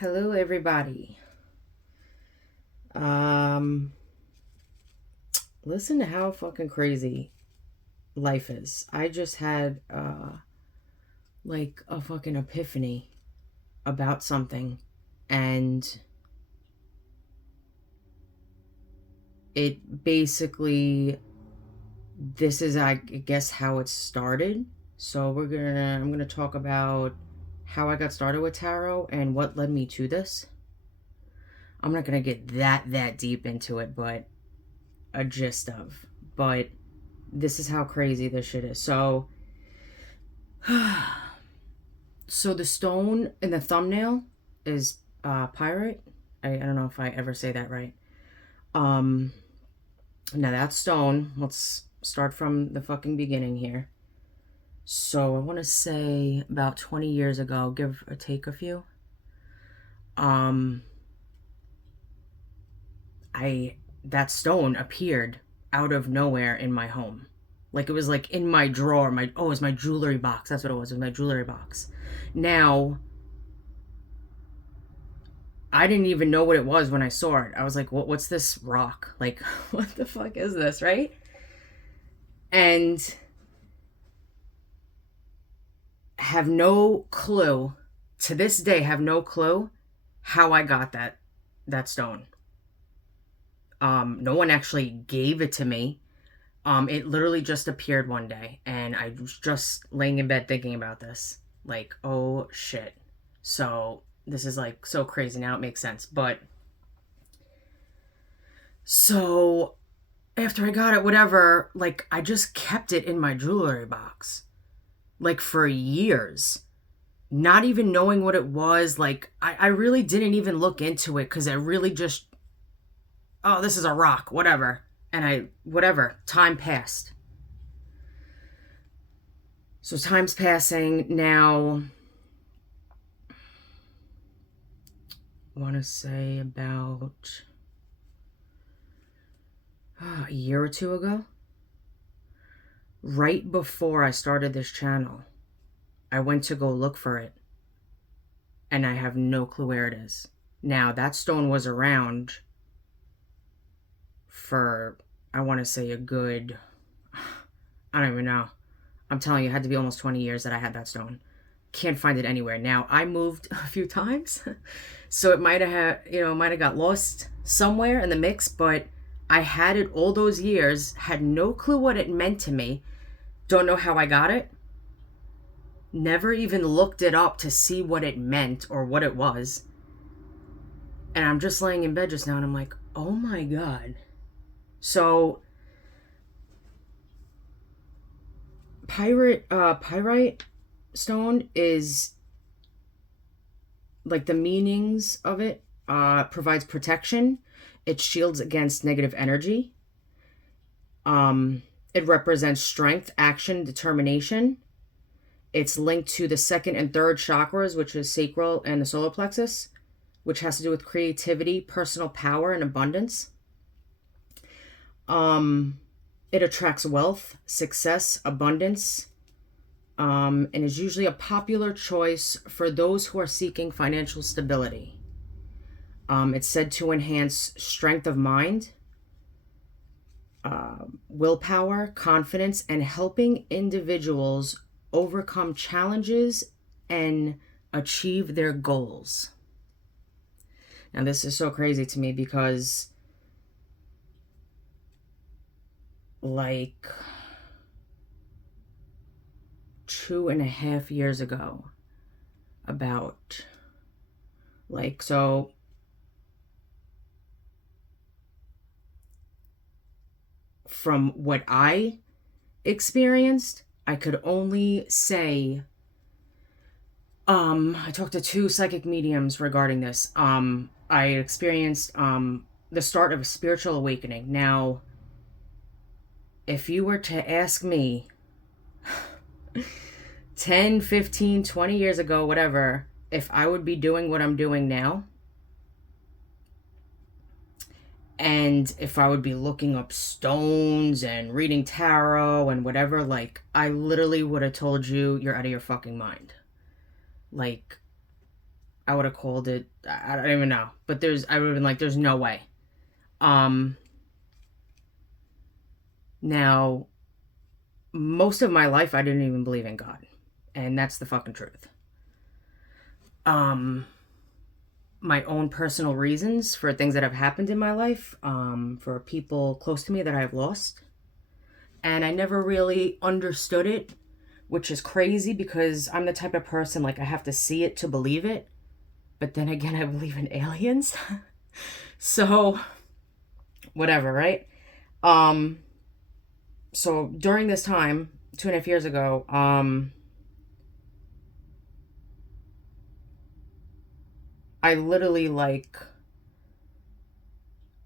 Hello, everybody. Um, Listen to how fucking crazy life is. I just had like a fucking epiphany about something, and it basically, this is, I guess, how it started. So I'm gonna talk about how I got started with tarot and what led me to this. I'm not gonna get that deep into it, but a gist of. But this is how crazy this shit is. So the stone in the thumbnail is pyrite. I don't know if I ever say that right. Um, Now that stone. Let's start from the fucking beginning here. So I want to say about 20 years ago, give or take a few. Um, that stone appeared out of nowhere in my home. Like it was like in my drawer. It was my jewelry box. That's what it was. It was my jewelry box. Now, I didn't even know what it was when I saw it. I was like, what's this rock? Like, what the fuck is this, right? And have no clue, to this day, have no clue how I got that stone. No one actually gave it to me. It literally just appeared one day, and I was just laying in bed thinking about this. Like, oh shit. So this is like so crazy now. It makes sense. But so after I got it, whatever, like I just kept it in my jewelry box, like for years, not even knowing what it was. Like I really didn't even look into it because I really just, oh, this is a rock, whatever. And whatever, time passed. So time's passing now. I want to say about a year or two ago, right before I started this channel, I went to go look for it, and I have no clue where it is. Now, that stone was around for, I want to say, a good, I don't even know. I'm telling you, it had to be almost 20 years that I had that stone. Can't find it anywhere. Now, I moved a few times, so it might have got lost somewhere in the mix, but I had it all those years, had no clue what it meant to me, don't know how I got it, never even looked it up to see what it meant or what it was. And I'm just laying in bed just now, and I'm like, oh my God. So, pyrite stone is, like, the meanings of it, provides protection. It shields against negative energy. It represents strength, action, determination. It's linked to the second and third chakras, which is sacral and the solar plexus, which has to do with creativity, personal power, and abundance. It attracts wealth, success, abundance, and is usually a popular choice for those who are seeking financial stability. It's said to enhance strength of mind, willpower, confidence, and helping individuals overcome challenges and achieve their goals. Now, this is so crazy to me because, like, 2.5 years ago, about, like, so from what I experienced, I could only say, I talked to 2 psychic mediums regarding this. I experienced the start of a spiritual awakening. Now, if you were to ask me 10, 15, 20 years ago, whatever, if I would be doing what I'm doing now, and if I would be looking up stones and reading tarot and whatever, like, I literally would have told you you're out of your fucking mind. Like, I would have called it, I don't even know. But I would have been like, there's no way. Now, most of my life, I didn't even believe in God. And that's the fucking truth. My own personal reasons for things that have happened in my life, for people close to me that I've lost. And I never really understood it, which is crazy because I'm the type of person, like, I have to see it to believe it. But then again, I believe in aliens. So, whatever, right? So during this time, 2.5 years ago, I literally, like,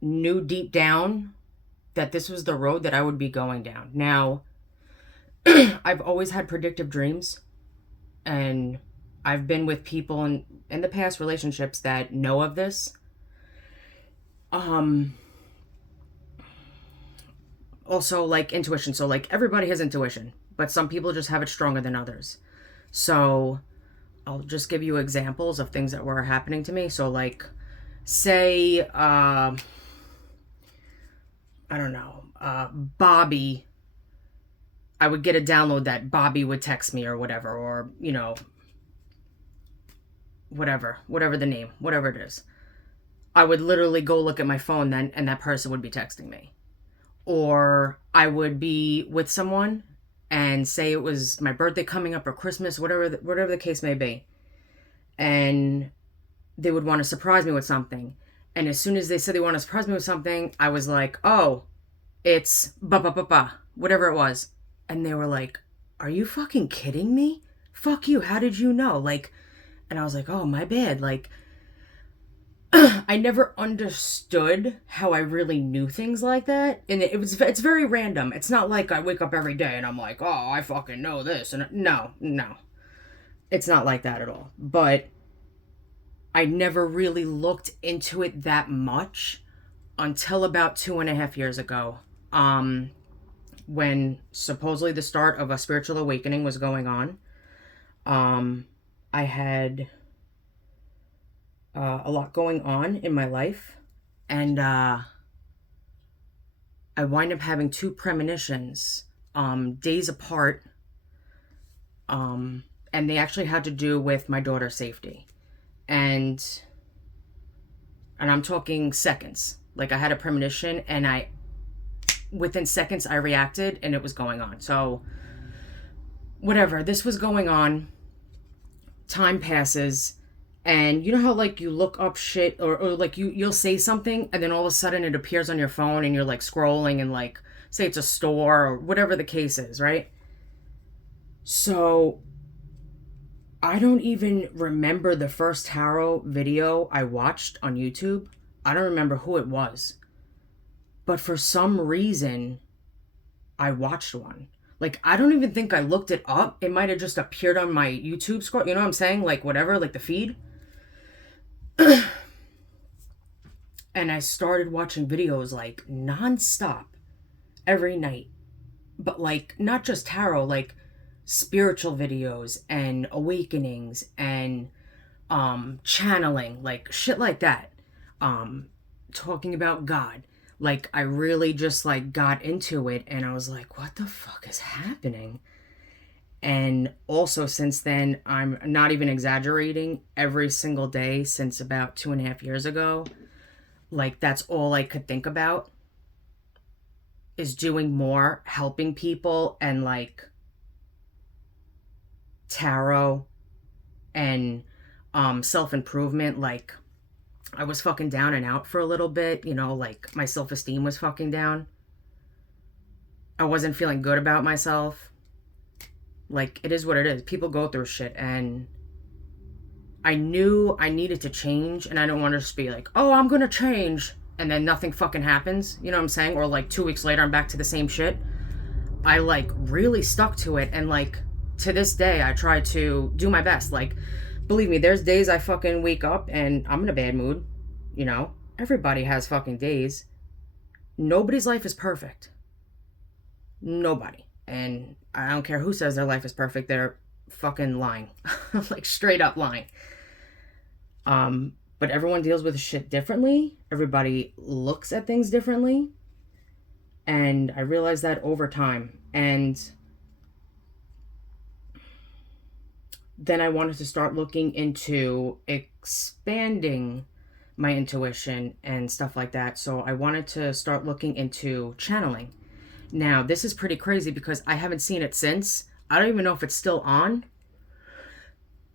knew deep down that this was the road that I would be going down. Now, I've always had predictive dreams, and I've been with people in the past relationships that know of this. Also, like, intuition. So, like, everybody has intuition, but some people just have it stronger than others. So, I'll just give you examples of things that were happening to me. So, like, say, I don't know, Bobby, I would get a download that Bobby would text me or whatever, or, you know, whatever the name, whatever it is. I would literally go look at my phone then, and that person would be texting me. Or I would be with someone and say it was my birthday coming up or Christmas, whatever the case may be. And they would want to surprise me with something. And as soon as they said they want to surprise me with something, I was like, oh, it's whatever it was. And they were like, are you fucking kidding me? Fuck you. How did you know? Like, and I was like, oh, my bad. Like, I never understood how I really knew things like that. And it's very random. It's not like I wake up every day and I'm like, oh, I fucking know this. And no. It's not like that at all. But I never really looked into it that much until about 2.5 years ago. When supposedly the start of a spiritual awakening was going on. I had a lot going on in my life, and I wind up having 2 premonitions, days apart, and they actually had to do with my daughter's safety, and I'm talking seconds. Like, I had a premonition, and within seconds I reacted, and it was going on. So whatever, this was going on. Time passes. And you know how, like, you look up shit, or like, you'll say something, and then all of a sudden it appears on your phone, and you're, like, scrolling, and, like, say it's a store, or whatever the case is, right? So, I don't even remember the first tarot video I watched on YouTube. I don't remember who it was. But for some reason, I watched one. Like, I don't even think I looked it up. It might have just appeared on my YouTube scroll. You know what I'm saying? Like, whatever, like the feed. And I started watching videos, like, nonstop every night. But, like, not just tarot, like spiritual videos and awakenings and channeling, like shit like that. Talking about God. Like, I really just, like, got into it, and I was like, what the fuck is happening? And also, since then, I'm not even exaggerating, every single day since about 2.5 years ago, like, that's all I could think about is doing more, helping people, and, like, tarot and self-improvement. Like, I was fucking down and out for a little bit, you know, like, my self-esteem was fucking down. I wasn't feeling good about myself. Like, it is what it is. People go through shit, and I knew I needed to change, and I don't want to just be like, oh, I'm gonna change, and then nothing fucking happens, you know what I'm saying? Or, like, 2 weeks later, I'm back to the same shit. I, like, really stuck to it, and, like, to this day, I try to do my best. Like, believe me, there's days I fucking wake up, and I'm in a bad mood, you know? Everybody has fucking days. Nobody's life is perfect. Nobody. And I don't care who says their life is perfect, they're fucking lying. Like, straight up lying. But everyone deals with shit differently. Everybody looks at things differently. And I realized that over time. And then I wanted to start looking into expanding my intuition and stuff like that. So I wanted to start looking into channeling. Now, this is pretty crazy because I haven't seen it since. I don't even know if it's still on.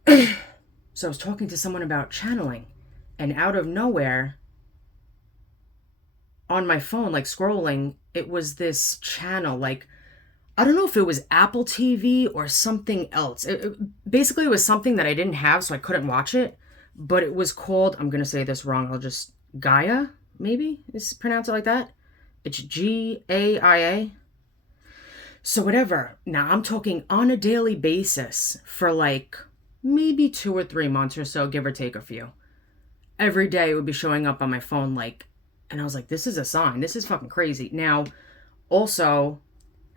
So I was talking to someone about channeling, and out of nowhere, on my phone, like scrolling, it was this channel. Like, I don't know if it was Apple TV or something else. Basically, it was something that I didn't have, so I couldn't watch it. But it was called, I'm going to say this wrong, I'll just, Gaia, maybe? Is pronounce it like that? It's Gaia. So whatever. Now, I'm talking on a daily basis for like maybe 2 or 3 months or so, give or take a few. Every day it would be showing up on my phone, like, and I was like, this is a sign. This is fucking crazy. Now, also,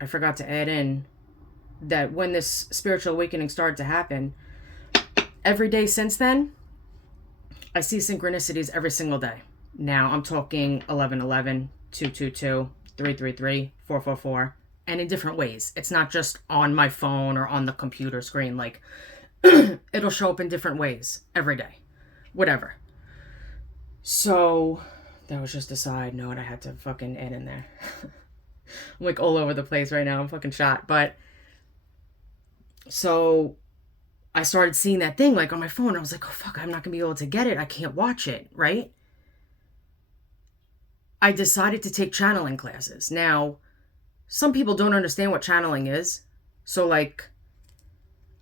I forgot to add in that when this spiritual awakening started to happen, every day since then, I see synchronicities every single day. Now, I'm talking 1111, 222, 333, 444, and in different ways. It's not just on my phone or on the computer screen. Like, it'll show up in different ways every day. Whatever. So, that was just a side note I had to fucking add in there. I'm like all over the place right now. I'm fucking shot. But, so, I started seeing that thing like on my phone. I was like, oh fuck, I'm not gonna be able to get it. I can't watch it, right? I decided to take channeling classes. Now, some people don't understand what channeling is. So like,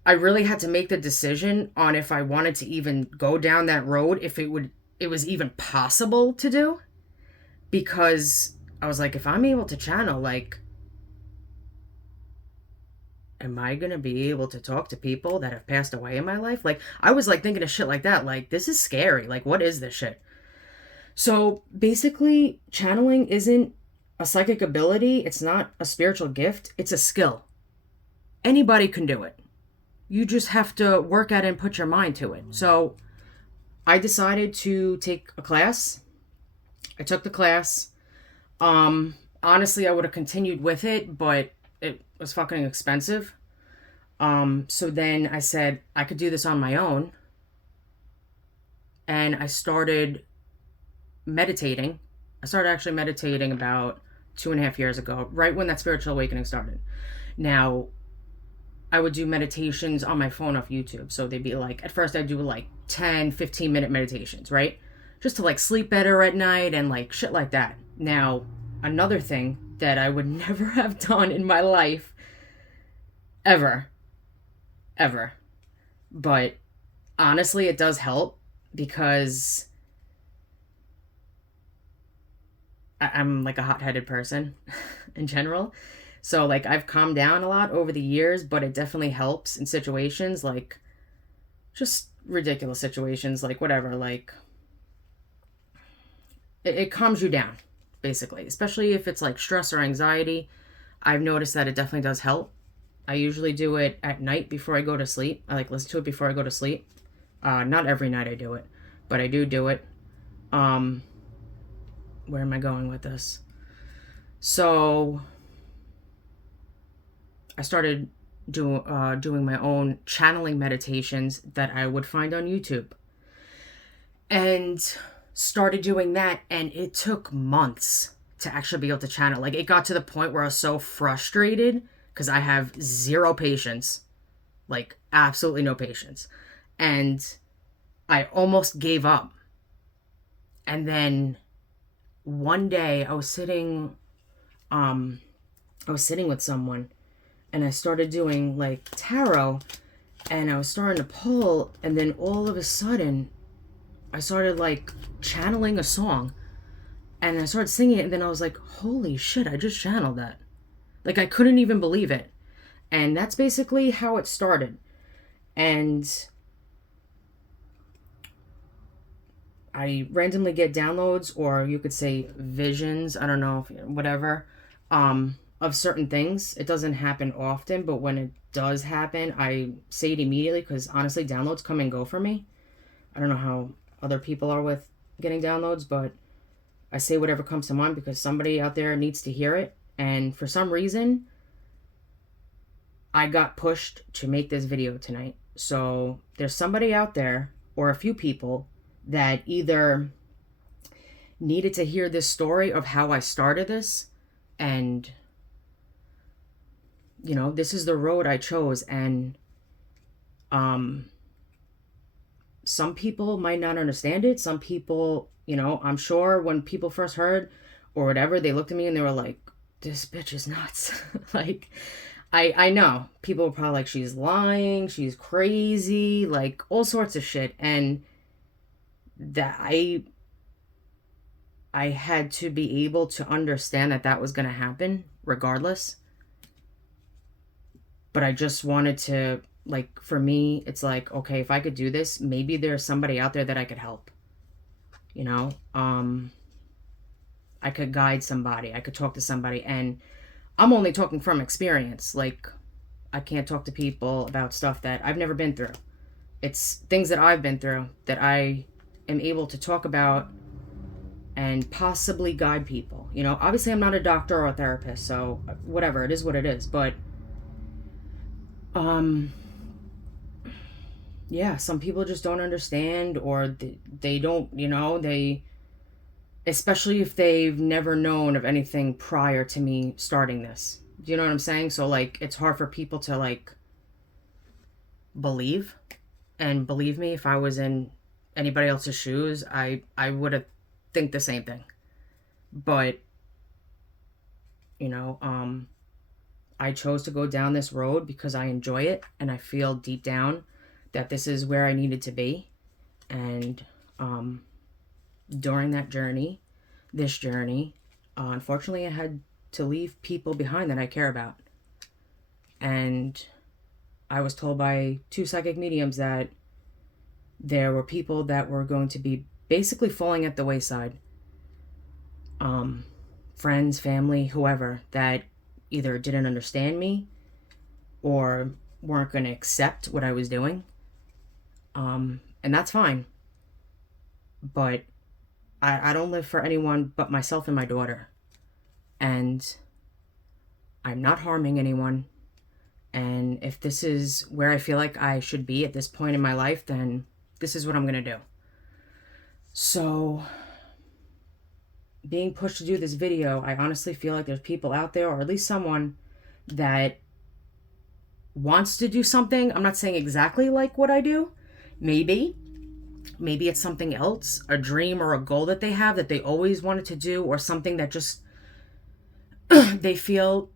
I really had to make the decision on if I wanted to even go down that road, if it was even possible to do. Because I was like, if I'm able to channel, like, am I going to be able to talk to people that have passed away in my life? Like, I was like thinking of shit like that. Like, this is scary. Like, what is this shit? So basically, channeling isn't a psychic ability. It's not a spiritual gift. It's a skill. Anybody can do it. You just have to work at it and put your mind to it. So I decided to take a class. I took the class. Honestly, I would have continued with it, but it was fucking expensive. So then I said I could do this on my own. And I started meditating. I started actually meditating about 2.5 years ago, right when that spiritual awakening started. Now, I would do meditations on my phone off YouTube. So they'd be like, at first I'd do like 10, 15-minute meditations, right? Just to like sleep better at night and like shit like that. Now, another thing that I would never have done in my life, ever. But honestly, it does help because I'm like a hot-headed person in general. So like I've calmed down a lot over the years, but it definitely helps in situations like just ridiculous situations, like whatever, like it calms you down, basically, especially if it's like stress or anxiety. I've noticed that it definitely does help. I usually do it at night before I go to sleep. I like listen to it before I go to sleep. Not every night I do it, but I do it. Where am I going with this? So I started doing my own channeling meditations that I would find on YouTube. And started doing that, and it took months to actually be able to channel. Like, it got to the point where I was so frustrated because I have zero patience. Like, absolutely no patience. And I almost gave up. And then one day I was sitting with someone, and I started doing like tarot, and I was starting to pull, and then all of a sudden I started like channeling a song, and I started singing it, and then I was like, holy shit, I just channeled that. Like, I couldn't even believe it. And that's basically how it started. And I randomly get downloads, or you could say visions, I don't know, whatever, of certain things. It doesn't happen often, but when it does happen, I say it immediately, because honestly, downloads come and go for me. I don't know how other people are with getting downloads, but I say whatever comes to mind because somebody out there needs to hear it. And for some reason, I got pushed to make this video tonight. So there's somebody out there, or a few people, that either needed to hear this story of how I started this, and this is the road I chose. And some people might not understand it. Some people, I'm sure when people first heard or whatever, they looked at me and they were like, this bitch is nuts. Like, I know people were probably like, she's lying, she's crazy, like all sorts of shit. And that I had to be able to understand that that was going to happen regardless. But I just wanted to, like, for me, it's like, okay, if I could do this, maybe there's somebody out there that I could help. I could guide somebody. I could talk to somebody. And I'm only talking from experience. Like, I can't talk to people about stuff that I've never been through. It's things that I've been through that I am able to talk about and possibly guide people. Obviously I'm not a doctor or a therapist, so whatever, it is what it is. But, yeah, some people just don't understand, or they don't, especially if they've never known of anything prior to me starting this. Do you know what I'm saying? So, like, it's hard for people to, like, believe. And believe me, if I was in anybody else's shoes, I would have think the same thing. But, I chose to go down this road because I enjoy it, and I feel deep down that this is where I needed to be. And, during that journey, unfortunately I had to leave people behind that I care about. And I was told by 2 psychic mediums that there were people that were going to be basically falling at the wayside. Friends, family, whoever, that either didn't understand me or weren't going to accept what I was doing. And that's fine. But I don't live for anyone but myself and my daughter. And I'm not harming anyone. And if this is where I feel like I should be at this point in my life, then this is what I'm going to do. So, being pushed to do this video, I honestly feel like there's people out there, or at least someone, that wants to do something. I'm not saying exactly like what I do. Maybe it's something else, a dream or a goal that they have that they always wanted to do, or something that just they feel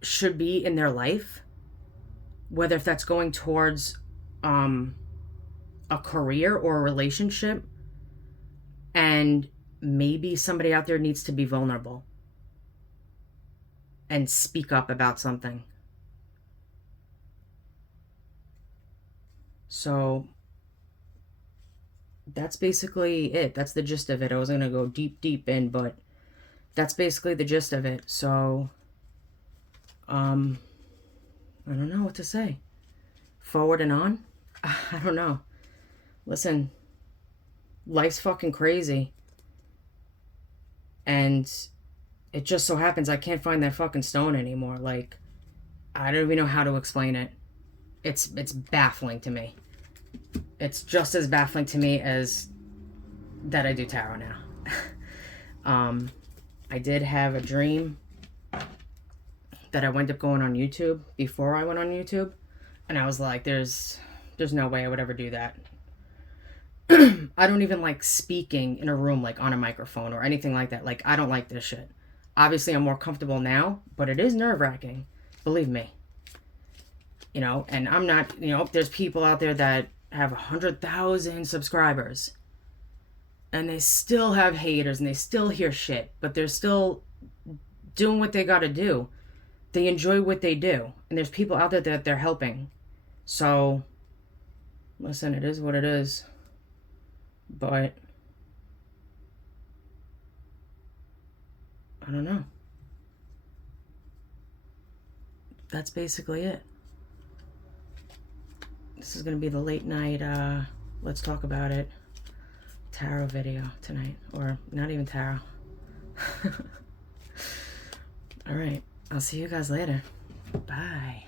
should be in their life. Whether if that's going towards a career or a relationship. And maybe somebody out there needs to be vulnerable and speak up about something. So that's basically it. That's the gist of it. I was going to go deep in, but that's basically the gist of it. So, I don't know what to say. Forward and on? I don't know. Listen, life's fucking crazy. And it just so happens I can't find that fucking stone anymore. Like, I don't even know how to explain it. It's baffling to me. It's just as baffling to me as that I do tarot now. I did have a dream that I wound up going on YouTube before I went on YouTube. And I was like, there's no way I would ever do that. I don't even like speaking in a room, like on a microphone or anything like that. Like, I don't like this shit. Obviously, I'm more comfortable now, but it is nerve-wracking. Believe me. And I'm not, there's people out there that have 100,000 subscribers. And they still have haters and they still hear shit. But they're still doing what they gotta do. They enjoy what they do. And there's people out there that they're helping. So, listen, it is what it is. But I don't know. That's basically it. This is going to be the late night, let's talk about it. tarot video tonight. Or not even tarot. Alright, I'll see you guys later. Bye.